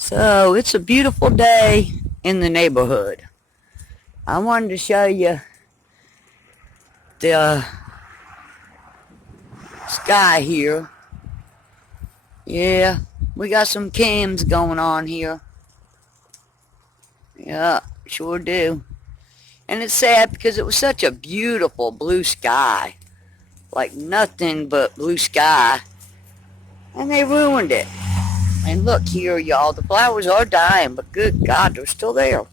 So it's a beautiful day in the neighborhood. I wanted to show you the sky here. Yeah, we got some cams going on here. Yeah, sure do. And it's sad because it was such a beautiful blue sky. Like nothing but blue sky. And they ruined it. And look here, y'all. The flowers are dying, but good God, they're still there.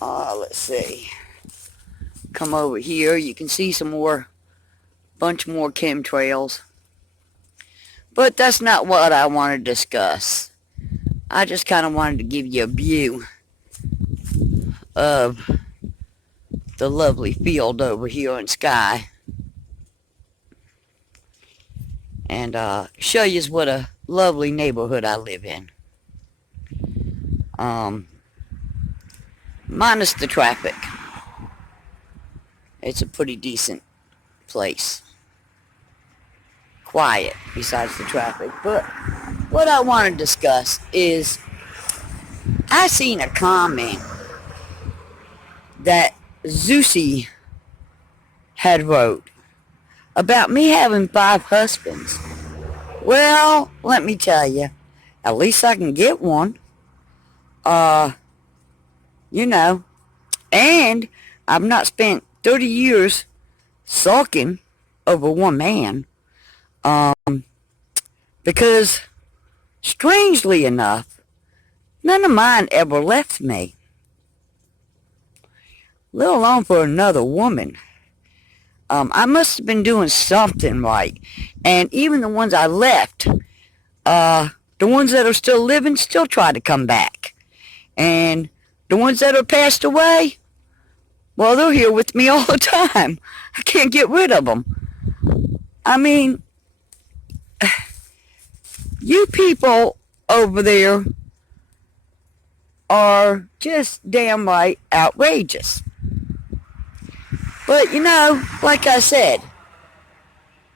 Let's see. Come over here. You can see some more, bunch more chemtrails. But that's not what I want to discuss. I just kind of wanted to give you a view of the lovely field over here in sky. And show you what a lovely neighborhood I live in. Minus the traffic. It's a pretty decent place. Quiet besides the traffic. But what I want to discuss is I seen a comment that Zeusy had wrote about me having 5 husbands. Well, let me tell you, at least I can get one. You know, and I've not spent 30 years sulking over one man. Because, strangely enough, none of mine ever left me. Let alone for another woman. I must have been doing something right. And even the ones I left, the ones that are still living still try to come back. And the ones that are passed away, well, they're here with me all the time. I can't get rid of them. I mean, you people over there are just damn right outrageous. But, you know, like I said,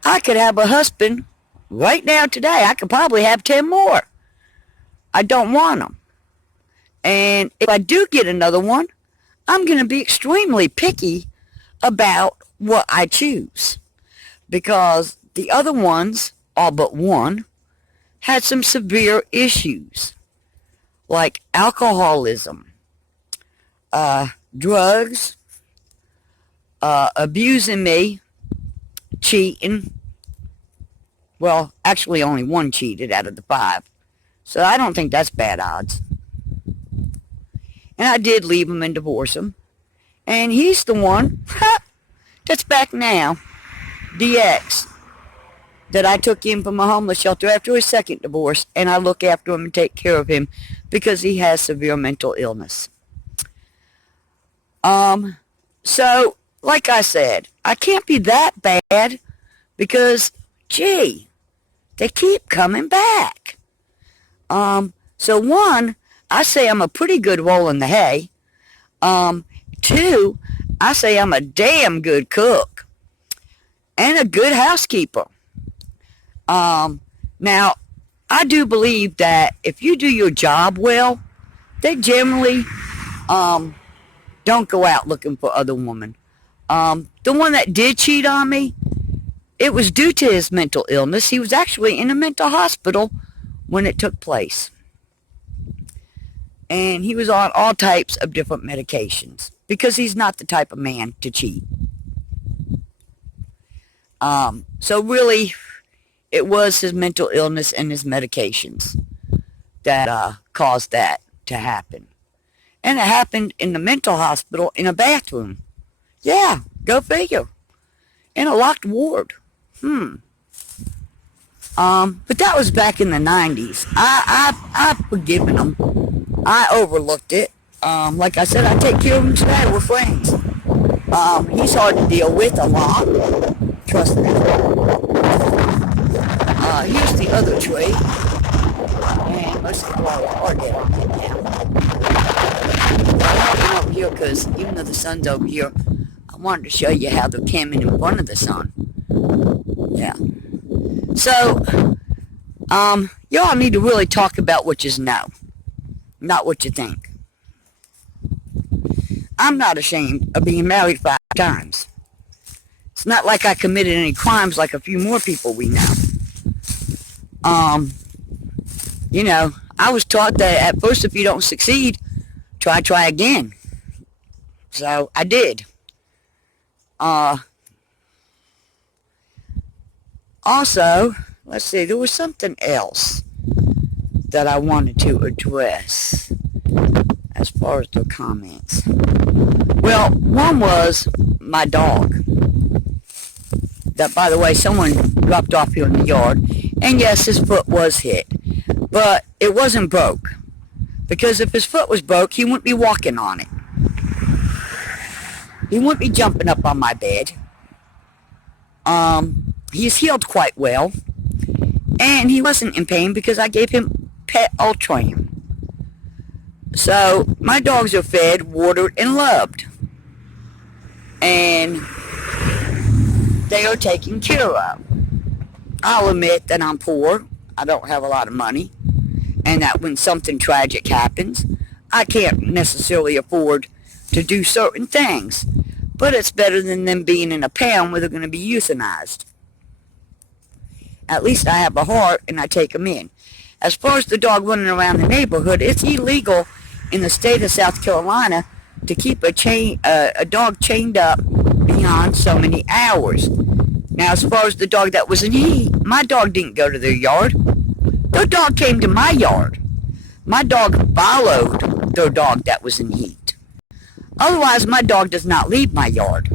I could have a husband right now today. I could probably have 10 more. I don't want them. And if I do get another one, I'm going to be extremely picky about what I choose. Because the other ones, all but one, had some severe issues. Like alcoholism, drugs, abusing me, cheating. Well, actually only one cheated out of the 5. So I don't think that's bad odds. And I did leave him and divorce him. And he's the one that's back now. The ex that I took him from a homeless shelter after his second divorce. And I look after him and take care of him because he has severe mental illness. So, like I said, I can't be that bad because, gee, they keep coming back. So one, I say I'm a pretty good roll in the hay. 2, I say I'm a damn good cook. And a good housekeeper. Now, I do believe that if you do your job well, they generally, don't go out looking for other women. The one that did cheat on me, it was due to his mental illness. He was actually in a mental hospital when it took place. And he was on all types of different medications because he's not the type of man to cheat. So really, it was his mental illness and his medications that caused that to happen. And it happened in the mental hospital in a bathroom. Yeah, go figure. In a locked ward. But that was back in the 90s. I've forgiven him. I overlooked it. Like I said, I take care of him today. We're friends. He's hard to deal with a lot. Trust me. Here's the other tree. And most of the flowers are dead now. I'm looking over here because even though the sun's over here, I wanted to show you how they're camming in front of the sun. Yeah. So, Y'all need to really talk about what you know, not what you think. I'm not ashamed of being married 5 times. It's not like I committed any crimes like a few more people we know. Um, I was taught that at first if you don't succeed, try again. So I did. Also, let's see, there was something else that I wanted to address as far as the comments. Well, one was my dog. That, by the way, someone dropped off here in the yard. And yes, his foot was hit. But it wasn't broke. Because if his foot was broke, he wouldn't be walking on it. He wouldn't be jumping up on my bed. He's healed quite well. And he wasn't in pain because I gave him pet Ultram. So, my dogs are fed, watered, and loved. And they are taken care of. I'll admit that I'm poor. I don't have a lot of money. And that when something tragic happens, I can't necessarily afford to do certain things. But it's better than them being in a pound where they're going to be euthanized. At least I have a heart and I take them in. As far as the dog running around the neighborhood, it's illegal in the state of South Carolina to keep a dog chained up beyond so many hours. Now, as far as the dog that was in heat, my dog didn't go to their yard. Their dog came to my yard. My dog followed their dog that was in heat. Otherwise, my dog does not leave my yard.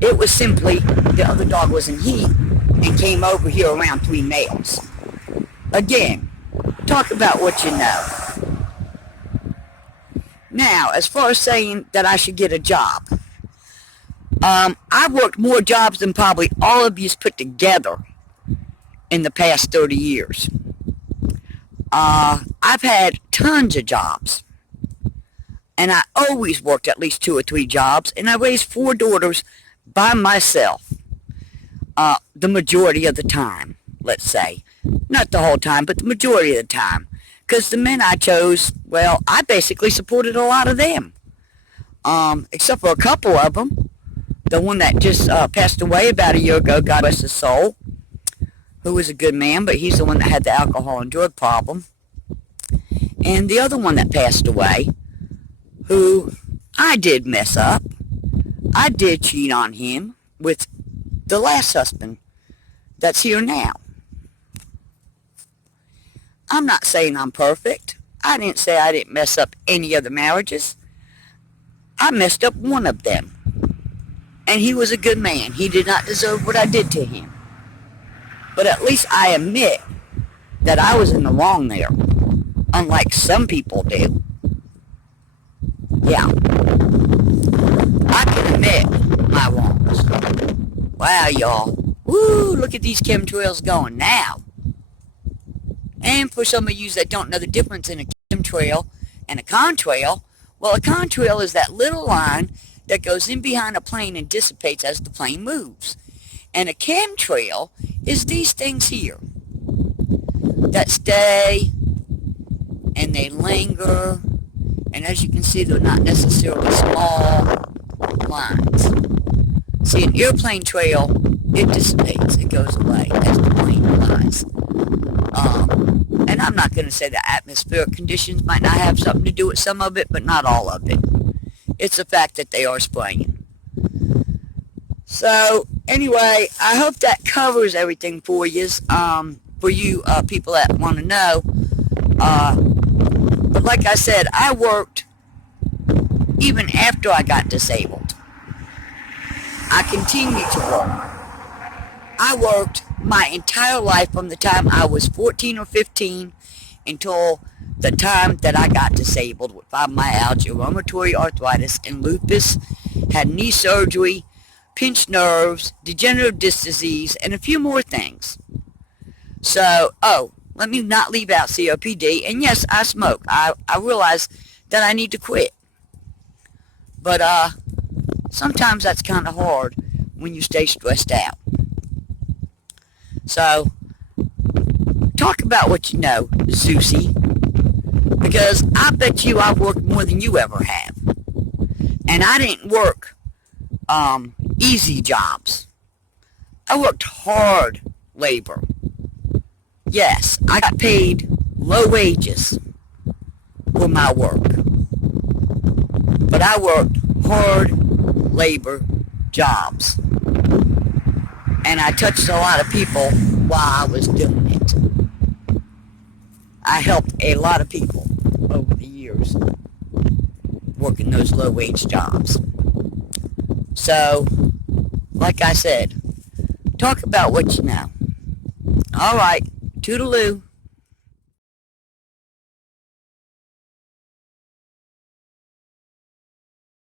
It was simply the other dog was in heat and came over here around 3 males. Again, talk about what you know. Now, as far as saying that I should get a job, I've worked more jobs than probably all of yous put together in the past 30 years. I've had tons of jobs. And I always worked at least 2 or 3 jobs. And I raised 4 daughters by myself. The majority of the time, let's say. Not the whole time, but the majority of the time. Because the men I chose, well, I basically supported a lot of them. Except for a couple of them. The one that just passed away about a year ago, God rest his soul, who was a good man, but he's the one that had the alcohol and drug problem. And the other one that passed away, who I did mess up. I did cheat on him with the last husband that's here now. I'm not saying I'm perfect. I didn't say I didn't mess up any other marriages. I messed up one of them. And he was a good man. He did not deserve what I did to him. But at least I admit that I was in the wrong there. Unlike some people do. Yeah. I can admit my wrongs. Wow, y'all. Woo, look at these chemtrails going now. And for some of you that don't know the difference in a chemtrail and a contrail, well, a contrail is that little line that goes in behind a plane and dissipates as the plane moves. And a chemtrail is these things here that stay and they linger, and as you can see, they're not necessarily small lines. See, an airplane trail, it dissipates, it goes away as the plane flies. And I'm not going to say that atmospheric conditions might not have something to do with some of it, but not all of it. It's the fact that they are spraying. So, anyway, I hope that covers everything for you people that want to know. But like I said, I worked even after I got disabled. I continued to work. I worked my entire life from the time I was 14 or 15 until the time that I got disabled with fibromyalgia, rheumatoid arthritis, and lupus, had knee surgery, pinched nerves, degenerative disc disease, and a few more things. So, let me not leave out COPD, and yes, I smoke. I realize that I need to quit. But, sometimes that's kind of hard when you stay stressed out. So, Talk about what you know, Zeusy. Because I bet you I've worked more than you ever have. And I didn't work easy jobs. I worked hard labor. Yes, I got paid low wages for my work. But I worked hard labor jobs. And I touched a lot of people while I was doing it. I helped a lot of people over the years working those low-wage jobs. So, like I said, talk about what you know. All right, toodaloo.